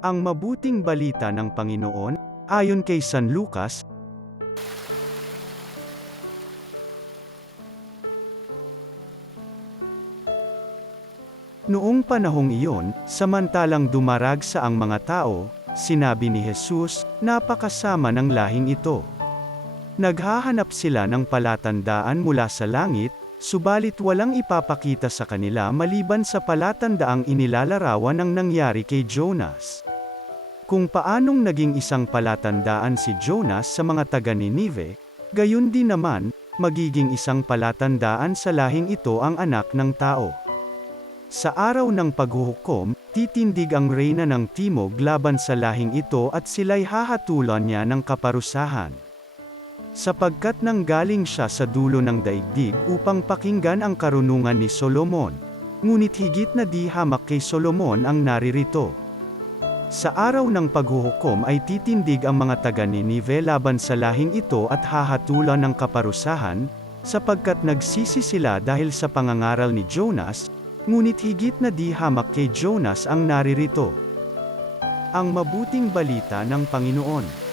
Ang mabuting balita ng Panginoon, ayon kay San Lucas. Noong panahong iyon, samantalang dumaragsa ang mga tao, sinabi ni Jesus, napakasama ng lahing ito. Naghahanap sila ng palatandaan mula sa langit, subalit walang ipapakita sa kanila maliban sa palatandaang inilalarawan ng nangyari kay Jonas. Kung paanong naging isang palatandaan si Jonas sa mga taga-Ninive, gayon din naman, magiging isang palatandaan sa lahing ito ang anak ng tao. Sa araw ng paghuhukom, titindig ang reyna ng Timog laban sa lahing ito at sila'y hahatulan niya ng kaparusahan. Sapagkat nanggaling siya sa dulo ng daigdig upang pakinggan ang karunungan ni Solomon. Ngunit higit na di hamak kay Solomon ang naririto. Sa araw ng paghuhukom ay titindig ang mga taga-Ninive laban sa lahing ito at hahatulan ng kaparusahan, sapagkat nagsisi sila dahil sa pangangaral ni Jonas, ngunit higit na di hamak kay Jonas ang naririto. Ang mabuting balita ng Panginoon.